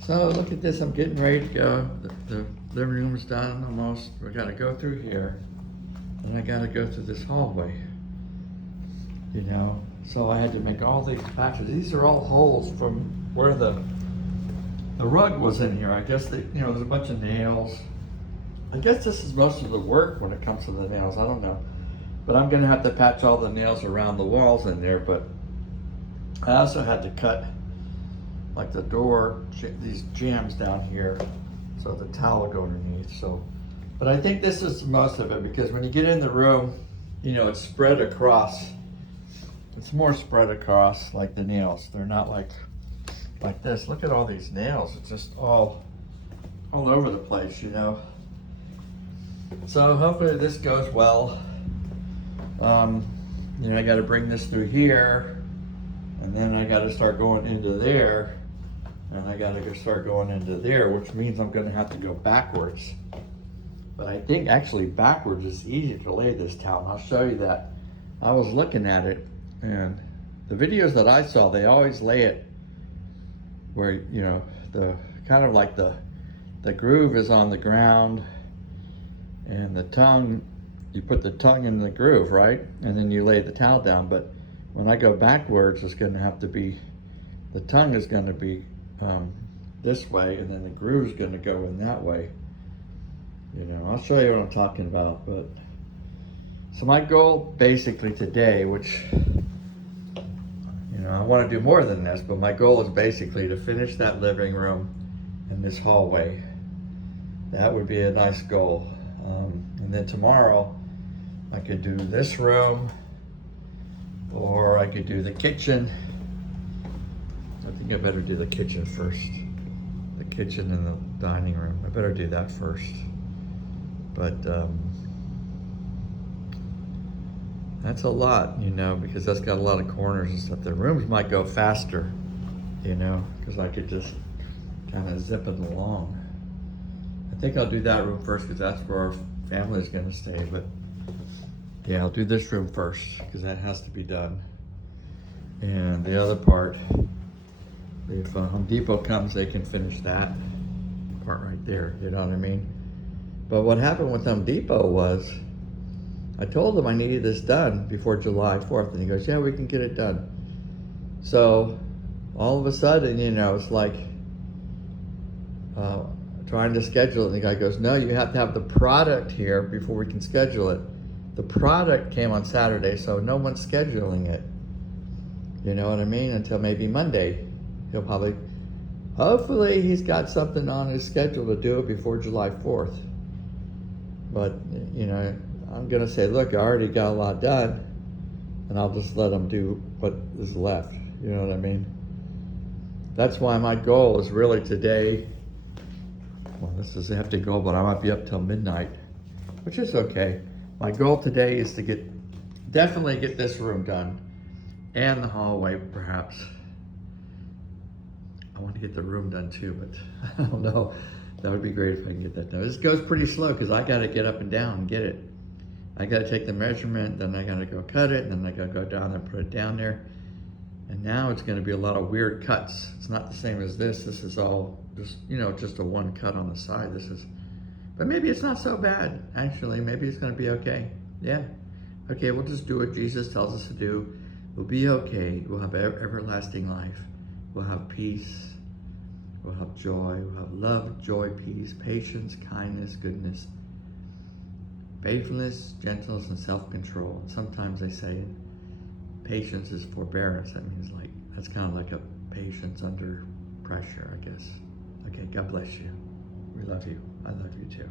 So look at this, I'm getting ready to go. The living room's done almost. We gotta go through here. And I gotta go through this hallway. You know, so I had to make all these patches. These are all holes from where the rug was in here. I guess there's a bunch of nails. I guess this is most of the work when it comes to the nails, I don't know. But I'm gonna have to patch all the nails around the walls in there, but I also had to cut like the door, these jambs down here, so the towel will go underneath. So, but I think this is most of it, because when you get in the room, it's spread across. It's more spread across, like the nails. They're not like this. Look at all these nails. It's just all over the place, So hopefully this goes well. I got to bring this through here, and then I got to start going into there, and I got to start going into there, which means I'm going to have to go backwards. But I think actually backwards is easy to lay this towel. I'll show you that. I was looking at it, and the videos that I saw, they always lay it where, the kind of like the groove is on the ground, and the tongue, you put the tongue in the groove, right? And then you lay the towel down. But when I go backwards, it's going to have to be, the tongue is going to be this way, and then the groove is going to go in that way. I'll show you what I'm talking about. But so my goal basically today, which, I want to do more than this, but my goal is basically to finish that living room and this hallway. That would be a nice goal. And then tomorrow I could do this room, or I could do the kitchen. I think I better do the kitchen first. The kitchen and the dining room. I better do that first. But that's a lot, because that's got a lot of corners and stuff. The rooms might go faster, because I could just kind of zip it along. I think I'll do that room first, because that's where our family is going to stay. But yeah, I'll do this room first, because that has to be done. And the other part, if Home Depot comes, they can finish that part right there, you know what I mean? But what happened with Home Depot was, I told them I needed this done before July 4th, and he goes, yeah, we can get it done. So all of a sudden, it's like trying to schedule it, and the guy goes, no, you have to have the product here before we can schedule it. The product came on Saturday, so no one's scheduling it. You know what I mean? Until maybe Monday. He'll probably, hopefully he's got something on his schedule to do it before July 4th. But, I'm gonna say, look, I already got a lot done, and I'll just let him do what is left. You know what I mean? That's why my goal is really today. Well, this is a hefty goal, but I might be up till midnight, which is okay. My goal today is to definitely get this room done, and the hallway perhaps. I want to get the room done too, but I don't know. That would be great if I can get that done. This goes pretty slow, because I got to get up and down and get it. I got to take the measurement, then I got to go cut it, and then I got to go down and put it down there. And now it's going to be a lot of weird cuts. It's not the same as this. This is all just, just a one cut on the side. But maybe it's not so bad, actually. Maybe it's going to be okay. Yeah. Okay, we'll just do what Jesus tells us to do. We'll be okay. We'll have everlasting life. We'll have peace. We'll have joy. We'll have love, joy, peace, patience, kindness, goodness, faithfulness, gentleness, and self-control. Sometimes they say patience is forbearance. That means that's kind of like a patience under pressure, I guess. Okay, God bless you. We love you. I love you too.